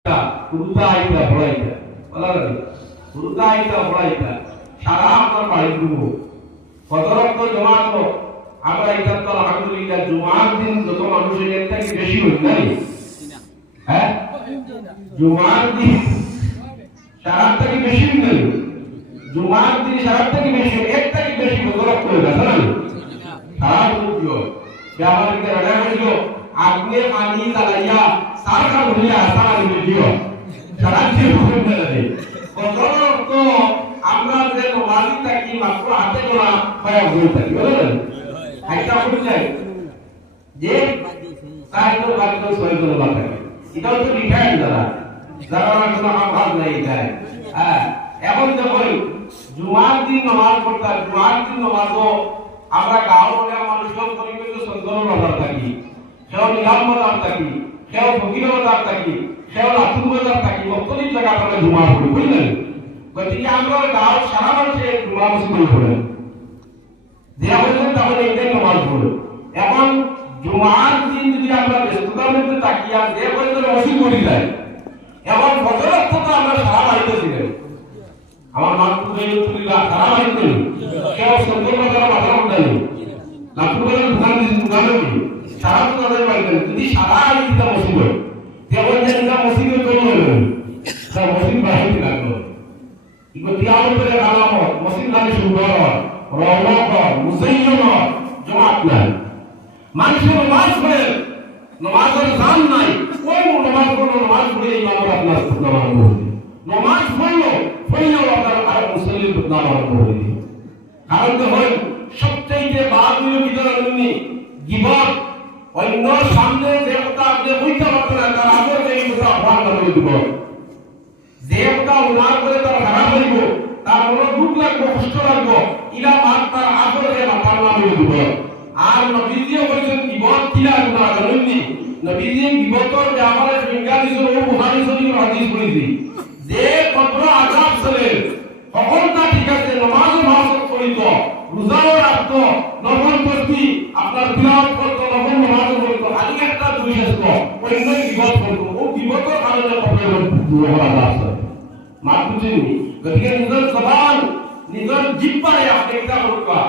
হুরুকাইতা পড়াইতা বলা লাগে হুরুকাইতা পড়াইতা সারা আপনার বাড়ি ঘুরবো কত রক্ত জমা তো আমরা এটা তো আলহামদুলিল্লাহ জুমার দিন যত মানুষের এর থেকে বেশি হই নাই হ্যাঁ জুমার দিন সারা থেকে বেশি হই জুমার দিন সারা থেকে বেশি এর থেকে বেশি কত রক্ত হয়ে গেছে না সারা বুঝলো ব্যবহার করে রাখা হইলো আপনি পানি চালাইয়া সারকা ভুলিয়া সারা দিও সারা জীবন করতে লাগে কত রক্ত আমরা যে নমাজি থাকি মাত্র হাতে গোনা পায়া হয়ে থাকি বুঝলেন একটা বুঝলেন যে সাইতো বাচ্চা সইতো বাচ্চা এটাও তো ডিফাইন দ্বারা যারা কোনো আভাস নাই যায় হ্যাঁ এখন যখন জুমার দিন নামাজ পড়তা জুমার দিন নামাজও আমরা গাঁও বলে মানুষজন পরিবেশ সন্তরণ বাজার থাকি সেও নিলাম বাজার থাকি সেও ফকির বাজার থাকি সেও লাতুর বাজার থাকি প্রত্যেক জায়গা আমরা জুমা পড়ি বুঝলেন গতিকে আমরা গাঁও সারা মানুষে জুমা মসজিদে পড়ে যে আমাদের তাহলে এটাই নামাজ পড়ে এখন জুমার দিন যদি আমরা ব্যস্ততার মধ্যে তাকিয়া যে পর্যন্ত মসজিদ পড়ি যায় এখন ফজরের তো আমরা সারা বাড়িতে ছিলেন আমার মাতৃ সারা বাড়িতে কেউ সন্তর বাজার মাথা উঠাই লাতুর বাজার দোকান কি সারা তো তাদের বাড়িতে যদি সারা বাড়িতে মসজিদ হয় কেবল যেটা মসজিদে তৈরি হলো তা মসজিদ বাড়িতে লাগলো ইকো তিয়ামত করে আলামত মসজিদ লাগে সুন্দর রওনক মুসাইয়্যন জামাত নাই মানুষের নামাজ পড়ে নামাজের দাম নাই ওই নামাজ পড়লো নামাজ পড়ে ইমাম আপনার নামাজ পড়ে নামাজ পড়লো আপনার আর মুসল্লির নামাজ পড়ে কারণ তো হয় সবচেয়ে বাদুর ভিতরে আপনি গিবত অন্য সামনে যে কথা আপনি বুঝতে পারবেন না তার আগে এই কথা আপনার করে দিব যে কথা উনার করে তার খারাপ হইব তার মনে দুঃখ লাগবে কষ্ট লাগবে ইলা মাত তার আগে যে মাথার নামে দিব আর নবীজিও বলেছেন গিবত কিলা গুনাহ জানেননি নবীজি গিবতর ব্যাপারে সংজ্ঞা দিয়েছেন ও বুখারী শরীফের হাদিস বলেছি যে কত আযাব চলে কখন তা ঠিক আছে নামাজও ভালো করিত রোজাও রাখতো নফল করতি আপনার তিলাওয়াত করতো নফল নামাজও করতো আগে একটা দুই আসতো ওই নয় গিবত করতো ও গিবতর কারণে কত দুর্বল আছে মাপ বুঝিনি গতিকে নিজের জবান নিজের জিহ্বায় আপনি একটা করবা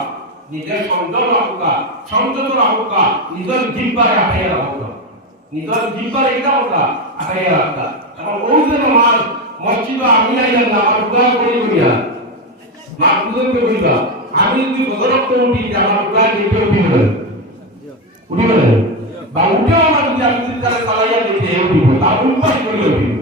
নিজের সংযম রাখুকা সংযত রাখুকা নিজের জিহ্বায় আটকে রাখুকা নিজের জিহ্বার একটা কথা আটকে রাখা এবং ওই যে নামাজ মসজিদে আমি আইলাম না আমার দোয়া করি করিয়া মাপ বুঝতে করিবা আমি যদি বদরক উঠি আমার দোয়া দেখে উঠি বলে বা উঠেও আমার যদি আপনি তারা চালাইয়া দেখে উঠিব তা উন্মাস করে উঠিব